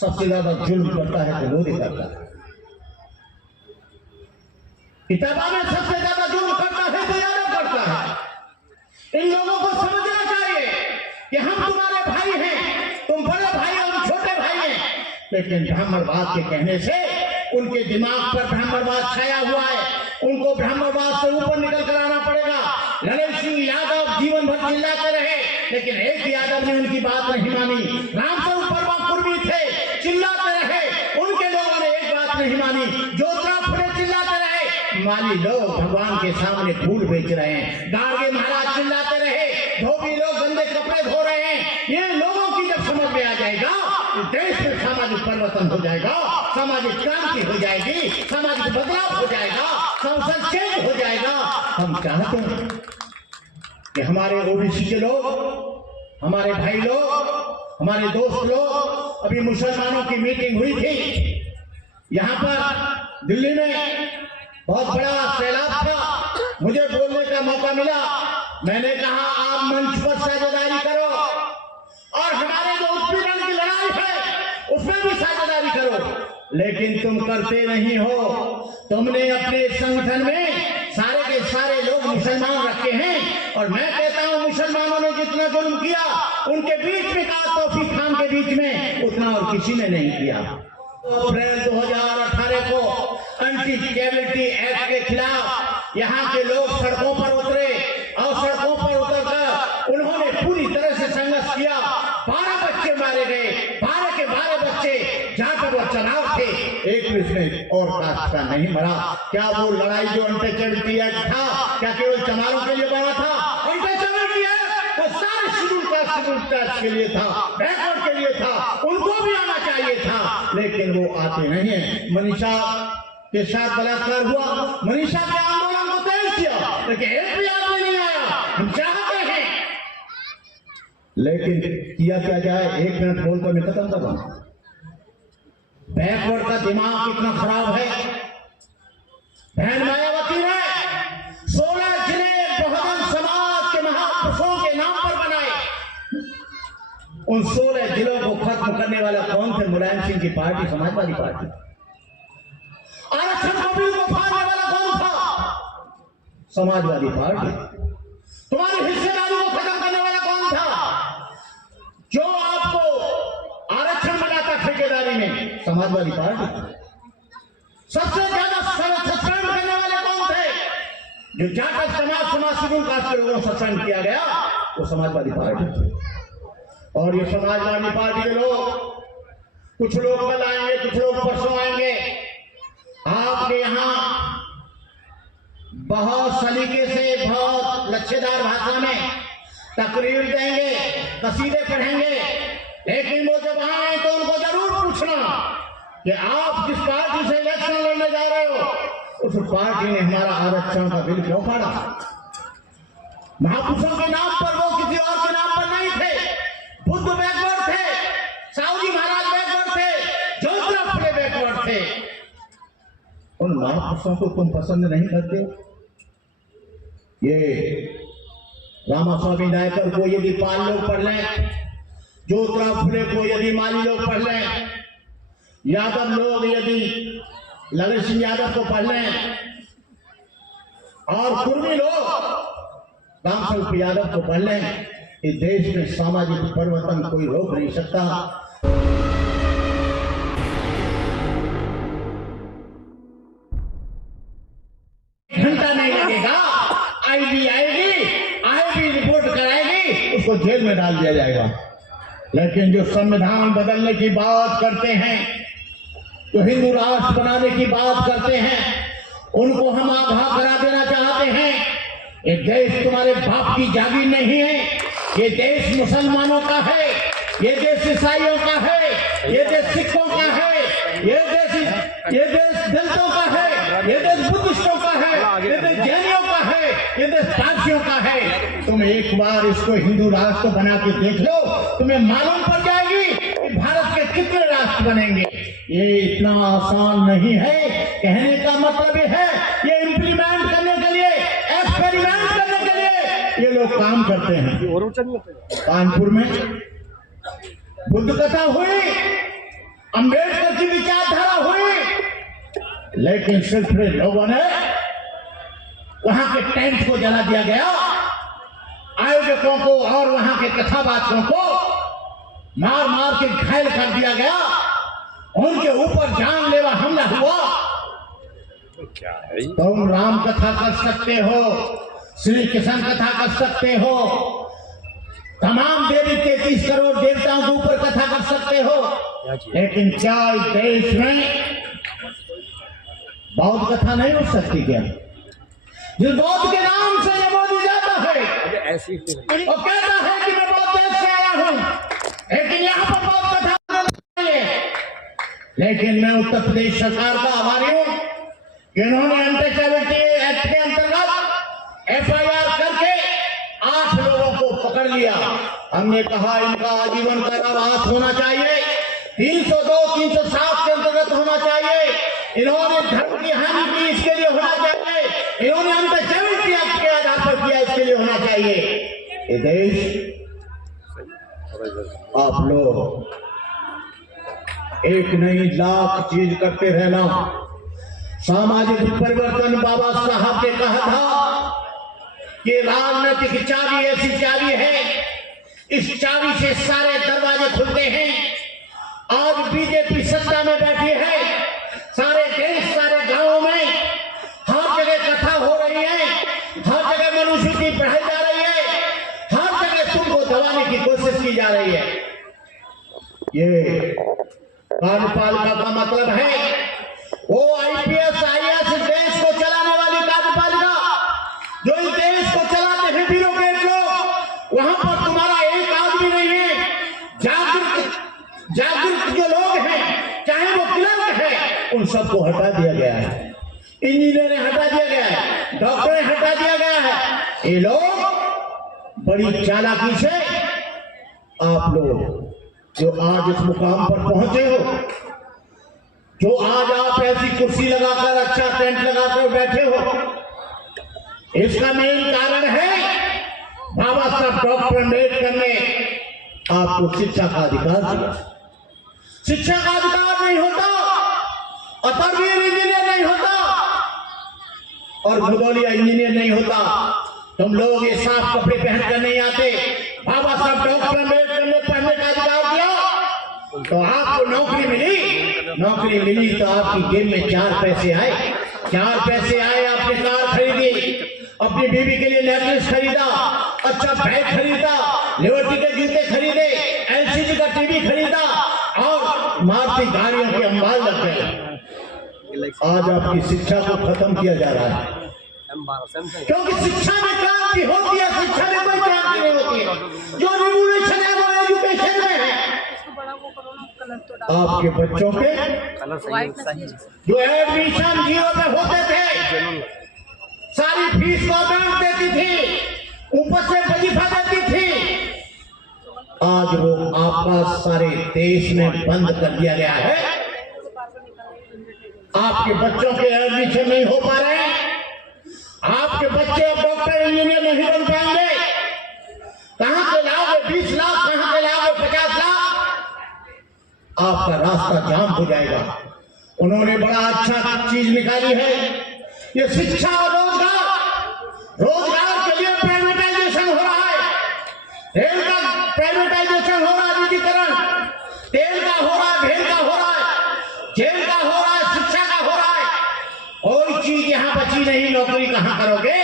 सबसे ज्यादा जुल्म करता है तो मोदी करता है। किताबा में सबसे ज्यादा जुल्म करता है तो यादव करता है। इन लोगों को समझना चाहिए कि हम तुम्हारे भाई हैं, तुम बड़े भाई और हम छोटे भाई हैं, लेकिन ब्राह्मणवाद के कहने से उनके दिमाग पर ब्राह्मणवाद छाया हुआ है। उनको ब्राह्मणवाद से ऊपर निकल कर आना पड़ेगा। नरेंद्र सिंह यादव जीवन भर चिल्लाते रहे, लेकिन एक यादव ने उनकी बात नहीं मानी। रामस्वरूप वर्मा कुर्मी थे, चिल्लाते रहे, उनके लोगों ने एक बात नहीं मानी। ज्योतिराव फुले चिल्लाते रहे, माली लोग भगवान के सामने फूल बेच रहे हैं। गाड़गे महाराज चिल्लाते रहे, धोबी लोग गंदे कपड़े धो रहे हैं। ये लोगों की जब समझ में आ जाएगा, देश में सामाजिक परिवर्तन हो जाएगा, सामाजिक क्रांति हो जाएगी, सामाजिक बदलाव हो जाएगा, संसद चेंज हो जाएगा। हम चाहते हैं कि हमारे ओबीसी के लोग, हमारे भाई लोग, हमारे दोस्त लोग, अभी मुसलमानों की मीटिंग हुई थी यहाँ पर दिल्ली में, बहुत बड़ा सैलाब था। मुझे बोलने का मौका मिला, मैंने कहा आप मंच पर साझेदारी करो और हमारे जो उत्पीड़न की लड़ाई है उसमें भी साझेदारी करो, लेकिन तुम करते नहीं हो। तुमने अपने संगठन में सारे के सारे लोग मुसलमान रखे हैं, और मैं कहता हूं मुसलमानों ने जितना जुल्म किया उनके बीच में कहा तौफीक खान के बीच में, उतना और किसी ने नहीं किया। अप्रैल 2018 को एंटी कैविटी एक्ट के खिलाफ यहाँ के लोग सड़कों पर उतरे और सड़कों पर उतरकर उन्होंने पूरी तरह से संघर्ष किया। 12 बच्चे मारे गए, 12 के 12 बच्चे जहाँ वो चुनाव थे, एक भी इसमें और कास्ट का नहीं मरा। क्या वो लड़ाई जो एंटी कैविटी एक्ट था क्या केवल चमारों के लिए बना था? एंटी कैविटी एक्ट वो सारे शेड्यूल कास्ट के लिए था, बैकवर्ड के लिए था, उनको भी आना चाहिए था, लेकिन वो आते नहीं है। मनीषा के साथ बलात्कार हुआ, मनीषा के आंदोलन को तेज किया, लेकिन एक भी आदमी नहीं आया। हम चाहते हैं, लेकिन किया क्या जाए, 1 मिनट बोलकर मैं खत्म कर रहा हूं। बैकवर्ड का दिमाग कितना खराब है। बहन मायावती ने 16 जिले बहुजन समाज के महापुरुषों के नाम पर बनाए। उन 16 जिलों को खत्म करने वाला कौन थे? मुलायम सिंह की पार्टी, समाजवादी पार्टी। आरक्षण को बिल को फाड़ने वाला कौन था? समाजवादी पार्टी। तुम्हारी हिस्सेदारी को खत्म करने वाला कौन था? जो आपको आरक्षण मिला था ठेकेदारी में, समाजवादी पार्टी। सबसे ज्यादा सस्पेंड करने वाले कौन थे? जो जाटक समाज शेड्यूल कास्ट के लोगों को सस्पेंड किया गया, वो समाजवादी पार्टी। और ये समाजवादी पार्टी के लोग, कुछ लोग कल आएंगे, कुछ लोग परसों आएंगे, आपके यहाँ बहुत सलीके से, बहुत लच्छेदार भाषा में तकरीर देंगे, कसीदे पढ़ेंगे, लेकिन वो जब आए तो उनको जरूर पूछना कि आप जिस पार्टी से इलेक्शन लड़ने जा रहे हो, उस पार्टी ने हमारा आरक्षण का बिल क्यों फाड़ा? महापुरुषों के नाम पर, वो किसी और के नाम पर नहीं थे। बुद्ध बैकवर्ड थे, साहूजी महाराज बैकवर्ड थे, ज्योतिराव फुले बैकवर्ड थे। उन महापुरुषों को तुम पसंद नहीं करते? ये रामास्वामी नायकर को यदि पाल लोग पढ़ लें, ज्योतिराव फुले को यदि माली लोग पढ़ लें, यादव लोग यदि ललन सिंह यादव को पढ़ लें, और कुर्मी लोग रामस्वरूप यादव को पढ़ लें, इस देश में सामाजिक परिवर्तन कोई रोक नहीं सकता। घंटा नहीं लगेगा, आईबी आएगी, आईबी रिपोर्ट कराएगी, उसको जेल में डाल दिया जाएगा। लेकिन जो संविधान बदलने की बात करते हैं, जो हिंदू राष्ट्र बनाने की बात करते हैं, उनको हम आगाह करा देना चाहते हैं, ये देश तुम्हारे बाप की जागीर नहीं है, ये देश मुसलमानों का है, ये देश ईसाइयों का है, ये देश सिखों का है, ये देश दलितों का है, ये देश बुद्धिस्टों का है, ये देश जैनियों का है, ये देश पारसियों का है। तुम एक बार इसको हिंदू राष्ट्र बना के देख लो, तुम्हें मालूम पड़ जाएगी कि भारत के कितने राष्ट्र बनेंगे। ये इतना आसान नहीं है। कहने का मतलब ये है, ये इम्प्लीमेंट करने के लिए, एक्सपेरिमेंट करने के लिए ये लोग काम करते हैं। कानपुर में बुद्ध कथा हुई, अंबेडकर की विचारधारा हुई, लेकिन सिर्फ लोगों ने वहां के टेंट को जला दिया गया, आयोजकों को और वहां के कथावाचकों को मार मार के घायल कर दिया गया, उनके ऊपर जानलेवा हमला हुआ। क्या है? तुम राम कथा कर सकते हो, श्री कृष्ण कथा कर सकते हो, तमाम देवी 33 करोड़ देवताओं के ऊपर कथा कर सकते हो, लेकिन क्या इस देश में बौद्ध कथा नहीं हो सकती क्या? जिस बौद्ध के नाम से ये बोली जाता है और कहता है कि मैं बौद्ध देश से आया हूं, लेकिन यहाँ पर बौद्ध कथा नहीं है। लेकिन मैं उत्तर प्रदेश सरकार का आभारी हूं कि इन्होंने अनटचेबिलिटी एक्ट के अंतर्गत FIR करके 8 लोगों को पकड़ लिया। हमने कहा इनका आजीवन कारावास होना चाहिए, 302, 307 के अंतर्गत होना चाहिए। इन्होंने धर्म की हानि की, इसके लिए होना चाहिए। इन्होंने अनटचेबिलिटी एक्ट के आधार पर किया, इसके लिए होना चाहिए। ये देश आप लोग एक नहीं लाख चीज करते रहना। सामाजिक परिवर्तन बाबा साहब ने कहा था कि राजनीतिक चाबी ऐसी चाबी है, इस चाबी से सारे दरवाजे खुलते हैं। आज बीजेपी सत्ता में बैठी है, सारे देश सारे गांवों में हर जगह कथा हो रही है, हर जगह मनुस्मृति पढ़ाई जा रही है, हर जगह तुमको दबाने की कोशिश की जा रही है। ये कार्यपालिका का मतलब है वो IPS IAS देश को चलाने वाली कार्यपालिका, जो इस देश को चलाते हैं ब्यूरोक्रेट लोग। वहां पर तुम्हारा एक आदमी नहीं है। जागरूक जो लोग हैं, चाहे वो क्लर्क है, उन सबको हटा दिया गया है, इंजीनियर हटा दिया गया है, डॉक्टर हटा दिया गया है। ये लोग बड़ी चालाकी से आप लोग जो आज इस मुकाम पर पहुंचे हो, जो आज आप ऐसी कुर्सी लगाकर अच्छा टेंट लगाकर बैठे हो, इसका मेन कारण है बाबा साहब डॉक्टर अम्बेडकर ने आपको शिक्षा का अधिकार दिया। शिक्षा का अधिकार नहीं होता, अतरवीर इंजीनियर नहीं होता और भगोलिया इंजीनियर नहीं होता। तुम लोग ये साफ कपड़े पहनकर नहीं आते। बाबा साहब डॉक्टर अम्बेडकर ने पहनने का अधिकार दिया तो आपको नौकरी मिली। नौकरी मिली तो आपकी जेब में 4 पैसे आए। 4 पैसे आए, आपने कार खरीदी, अपनी बीवी के लिए नेकलेस खरीदा, अच्छा बैग खरीदा, लिबर्टी के जूते खरीदे, LCD का टीवी खरीदा और मारुति गाड़ियों के अंबाल लग गए। आज आपकी शिक्षा को खत्म किया जा रहा है, क्योंकि शिक्षा में क्रांति होती है, शिक्षा में कोई क्रांति नहीं होती है। जो रिवोल्यूशन है वो एजुकेशन में है। आपके बच्चों के जो एडमिशन 0 पे होते थे, सारी फीस गवर्नमेंट देती थी, ऊपर से वजीफा देती थी, आज वो आपका सारे देश में बंद कर दिया गया है। आपके बच्चों के एडमिशन नहीं हो पा रहे, आपके बच्चे अब डॉक्टर इंजीनियर नहीं बन पाएंगे। कहां से लाओगे 20 लाख, कहां से लाओगे 50 लाख? आपका रास्ता जाम हो जाएगा। उन्होंने बड़ा अच्छा चीज निकाली है, ये शिक्षा और रोजगार। रोजगार के लिए प्राइवेटाइजेशन हो रहा है, रेल का प्राइवेटाइजेशन हो रहा है, निजीकरण, तेल का हो रहा है, भेल का हो रहा है, जेल का हो रहा है, शिक्षा का हो रहा है। कोई चीज यहाँ बची नहीं। नौकरी कहाँ करोगे?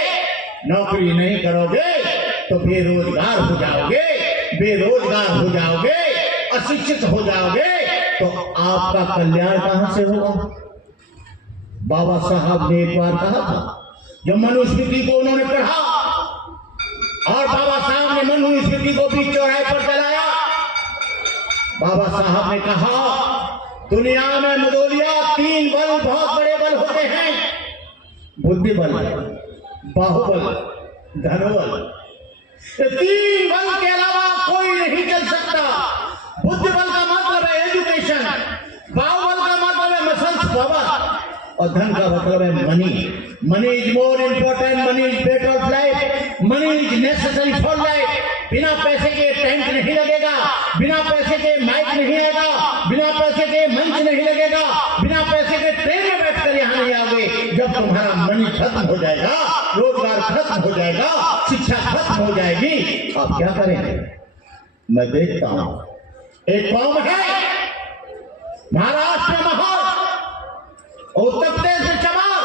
नौकरी नहीं करोगे तो बेरोजगार हो जाओगे, बेरोजगार हो जाओगे, अशिक्षित हो जाओगे, तो आपका कल्याण कहां से होगा? बाबा साहब ने एक बार कहा था, जब मनुस्मृति को उन्होंने पढ़ा और बाबा साहब ने मनुस्मृति को बीच चौराहे पर चलाया, बाबा साहब ने कहा दुनिया में मुदोलिया 3 बल बहुत बड़े बल होते हैं, बुद्धि बल, बाहुबल, धनबल। 3 बल के अलावा कोई नहीं चल सकता। बुद्धि बल का मतलब है एजुकेशन, बाहुबल का मतलब है मसल्स पावर और धन का मतलब है money. Money is more important, money is better of life, money is necessary for life. बिना पैसे के टेंट नहीं लगेगा, बिना पैसे के माइक नहीं आएगा, बिना पैसे के मंच नहीं लगेगा, बिना पैसे के ट्रेन में बैठकर यहाँ नहीं आओगे। जब तुम्हारा मनी खत्म हो जाएगा, रोजगार खत्म हो जाएगा, शिक्षा खत्म हो जाएगी, आप क्या करेंगे? मैं देखता हूं एक कौम है महाराष्ट्र में महर, उत्तर प्रदेश में चमार,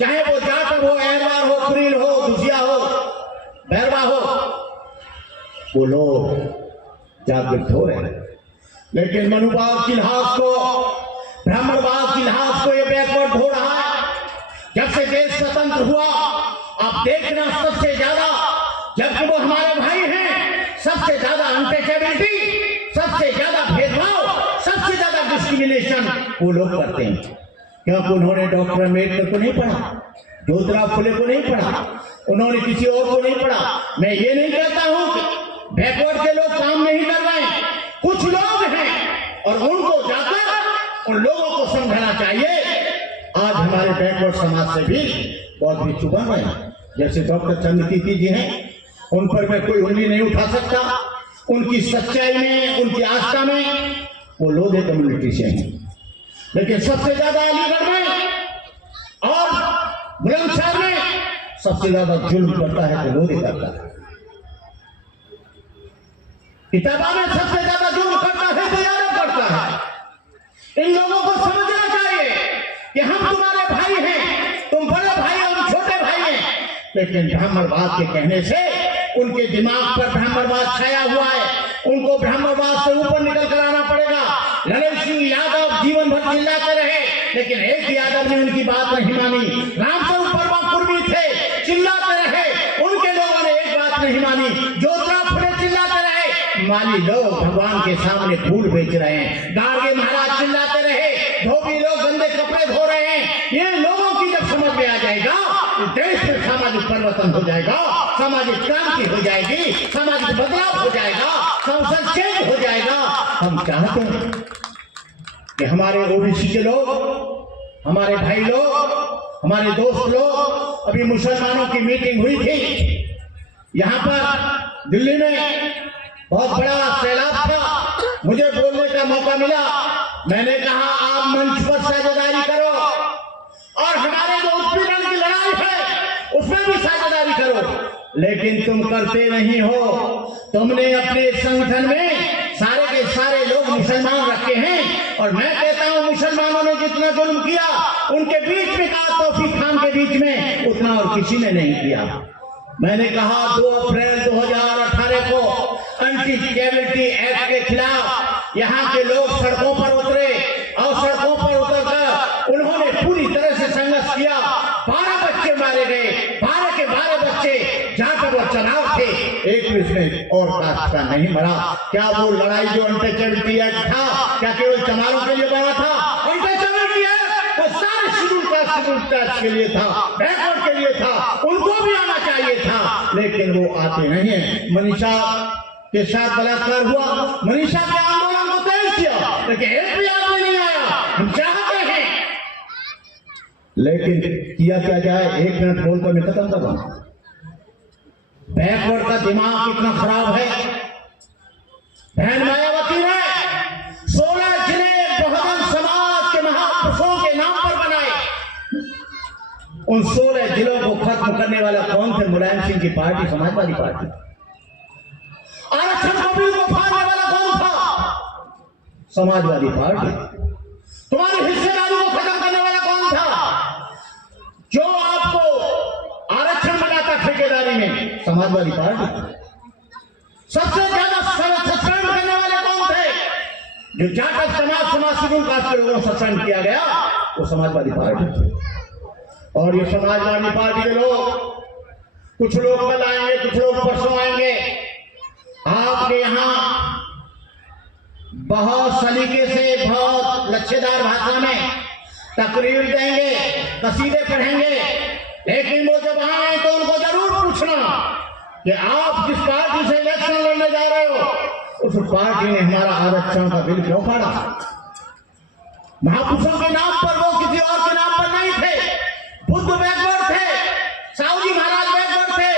चाहे वो जाटव हो, अहरवार हो, कुरील हो, दुसिया हो, बैरवा हो, वो लोग जागृत हो रहे हैं। लेकिन मनुवाद की लिहाज को, ब्राह्मणवाद की लिहाज को ये बैकवर्ड हो रहा है। जब से देश स्वतंत्र हुआ, आप देखना सबसे ज्यादा, जबकि वो हमारे भाई हैं, सबसे ज्यादा अनटचेबिलिटी, सबसे ज्यादा भेदभाव, सबसे ज्यादा डिस्क्रिमिनेशन वो लोग करते हैं। क्योंकि उन्होंने डॉक्टर अम्बेडकर को नहीं पढ़ा, ज्योतिराव फुले को नहीं पढ़ा, उन्होंने किसी और को नहीं पढ़ा। मैं ये नहीं कहता हूं कि बैकवर्ड के लोग काम नहीं कर रहे हैं, कुछ लोग हैं और उनको जाकर उन लोगों को समझाना चाहिए। आज हमारे बैकवर्ड समाज से भी बहुत भी चुभन रहे हैं। जैसे डॉक्टर चंद्रकीर्ति जी हैं, उन पर मैं कोई उंगली नहीं उठा सकता। उनकी सच्चाई में, उनकी आस्था में वो लोधे कम्युनिटी से हैं। लेकिन सबसे ज्यादा अलीगढ़ में और बुलंदशहर में सबसे ज्यादा जुल्म करता है तो लोधे करता है। किताबा में सबसे ज्यादा जुल्म करता है तो यादव करता है। इन लोगों को समझना चाहिए कि हम तुम्हारे भाई हैं, तुम बड़े भाई और हम छोटे भाई हैं। लेकिन ब्राह्मणवाद के कहने से उनके दिमाग पर ब्राह्मणवाद छाया हुआ है, उनको ब्राह्मणवाद से ऊपर निकल कर आना पड़ेगा। ललन सिंह यादव जीवन भर चिल्लाते रहे, लेकिन एक यादव ने उनकी बात नहीं मानी। रामचंद्र वर्मा कुर्मी थे, चिल्लाते रहे, उनके लोगों ने एक बात नहीं मानी। ज्योतिराव फुले चिल्लाते रहे, माली लोग भगवान के सामने फूल बेच रहे हैं। गाड़गे महाराज चिल्लाते रहे, धोबी लोग गंदे कपड़े धो रहे हैं। ये लोगों की जब समझ में आ जाएगा, देश में सामाजिक परिवर्तन हो जाएगा, सामाजिक क्रांति हो जाएगी, सामाजिक बदलाव हो जाएगा, संसद चेंज हो जाएगा। हम चाहते हैं कि हमारे ओबीसी के लोग, हमारे भाई लोग, हमारे दोस्त लोग, अभी मुसलमानों की मीटिंग हुई थी यहाँ पर दिल्ली में, बहुत बड़ा सैलाब था। मुझे बोलने का मौका मिला, मैंने कहा आप मंच पर साझेदारी करो और हमारे जो उत्पीड़न की लड़ाई है उसमें भी साझेदारी करो। लेकिन तुम करते नहीं हो। तुमने अपने संगठन में सारे के सारे लोग मुसलमान रखे हैं और मैं कहता हूं मुसलमानों ने जितना जुल्म किया उनके बीच में कहा, तौफीक खान के बीच में, उतना और किसी ने नहीं किया। मैंने कहा 2 अप्रैल 2018 को एंटी कैविटी एक्ट के खिलाफ यहाँ के लोग सड़कों पर उतरे और सड़कों पर उतरकर उन्होंने पूरी तरह से संघर्ष किया। 12 बच्चे मारे गए, 12 के 12 बच्चे जाटव और चनाव थे, एक भी इसमें और कास्ट का नहीं मरा। क्या वो लड़ाई जो अनटचेबिलिटी एक्ट था, क्या केवल चमारों के लिए बना था? अनटचेबिलिटी एक्ट वो सारे शेड्यूल कास्ट के लिए था, बैकवर्ड के लिए था, उनको भी आना चाहिए था, लेकिन वो आते नहीं है। मनीषा के साथ बलात्कार हुआ, मनीषा के आंदोलन को तेज किया, लेकिन एक भी आदमी नहीं आया। हम चाहते हैं, लेकिन किया क्या जाए? 1 मिनट बोलकर मैं खत्म कर रहा हूं। बैकवर्ड का दिमाग कितना खराब है। बहन मायावती ने 16 जिले बहुजन समाज के महापुरुषों के नाम पर बनाए। उन 16 जिलों को खत्म करने वाला कौन थे? मुलायम सिंह की पार्टी, समाजवादी पार्टी। आरक्षण को बिल को फाड़ने वाला कौन था? समाजवादी पार्टी। तुम्हारी हिस्सेदारी को खत्म करने वाला कौन था? जो आपको आरक्षण मिला था ठेकेदारी में, समाजवादी पार्टी। सबसे ज्यादा सस्पेंड करने वाले कौन थे? जो जाटव समाज शेड्यूल कास्ट के लोगों को सस्पेंड किया गया, वो समाजवादी पार्टी। और ये समाजवादी पार्टी के लोग, कुछ लोग कल आएंगे, कुछ लोग परसों आएंगे, आपके यहाँ बहुत सलीके से, बहुत लच्छेदार भाषा में तकरीर देंगे, कसीदे पढ़ेंगे, लेकिन वो जब आए तो उनको जरूर पूछना कि आप जिस पार्टी से इलेक्शन लड़ने जा रहे हो, उस पार्टी ने हमारा आरक्षण का बिल क्यों फाड़ा? महापुरुषों के नाम पर, वो किसी और के नाम पर नहीं थे। बुद्ध बैकवर्ड थे, साहू जी महाराज बैकवर्ड थे,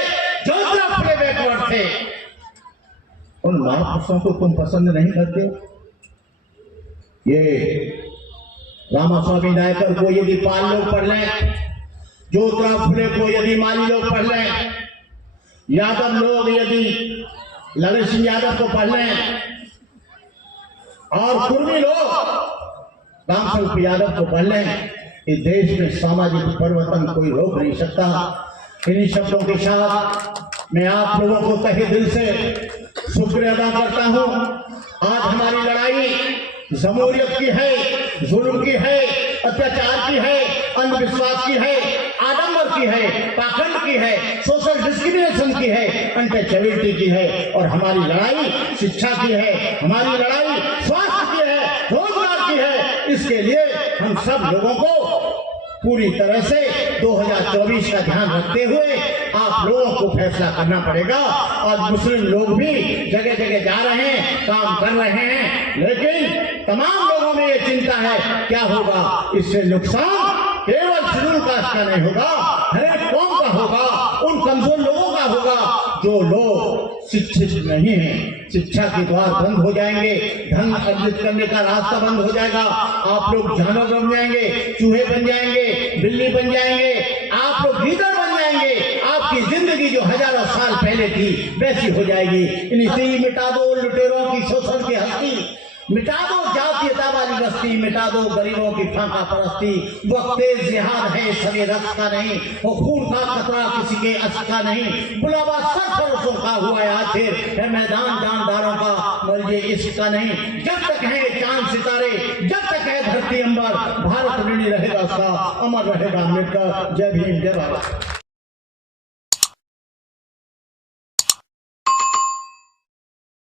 ज्योतिराव फुले बैकवर्ड थे। उन महापुरुषों को तुम पसंद नहीं करते? ये रामास्वामी नायकर को यदि पाल लोग पढ़ लें, ज्योतिराव फुले को यदि माली लोग पढ़ लें, यादव लोग यदि ललित सिंह यादव को पढ़ लें, और कुर्मी लोग रामस्वरूप यादव को पढ़ लें, इस देश में सामाजिक परिवर्तन कोई रोक नहीं सकता। इन्हीं शब्दों के साथ मैं आप लोगों को तहे दिल से शुक्रिया अदा करता हूं। आज हमारी लड़ाई जमहूरियत की है, जुल्म की है, अत्याचार की है, अंधविश्वास की है, आडंबर की है, पाखंड की है, सोशल डिस्क्रिमिनेशन की है, अनटचेबिलिटी की है। और हमारी लड़ाई शिक्षा की है, हमारी लड़ाई स्वास्थ्य की है, रोजगार की है। इसके लिए हम सब लोगों को पूरी तरह से 2024 का ध्यान रखते हुए आप लोगों को फैसला करना पड़ेगा। आज मुस्लिम लोग भी जगह जगह जा रहे हैं, काम कर रहे हैं, लेकिन तमाम लोगों में ये चिंता है क्या होगा। इससे नुकसान केवल शेड्यूल कास्ट का नहीं होगा, हर एक कौम का होगा, उन कमजोर लोगों का होगा जो लोग शिक्षित नहीं है। शिक्षा के द्वार बंद हो जाएंगे, धन अर्जित करने का रास्ता बंद हो जाएगा, आप लोग जानवर बन जाएंगे, चूहे बन जाएंगे, बिल्ली बन जाएंगे, आप लोग गीदड़ बन जाएंगे। आपकी जिंदगी जो हजारों साल पहले थी वैसी हो जाएगी। इन्हीं मिटा दो लुटेरों की शोषण की हस्ती, मिटा दो जातीयता वाली बस्ती, मिटा दो गरीबों की फाका परस्ती। वक्त जिहाद है सभी रक्त का नहीं, वो खून का कतरा किसी के अश्क का नहीं। बुलावा सरफरोशों का हुआ आखिर है मैदान जानदारों का, मर्जे इश्क का नहीं। जब तक है चांद सितारे, जब तक है धरती अंबर, भारत ऋणी रहेगा उसका, अमर रहेगा मिटकर। जय भीम, जय भारत।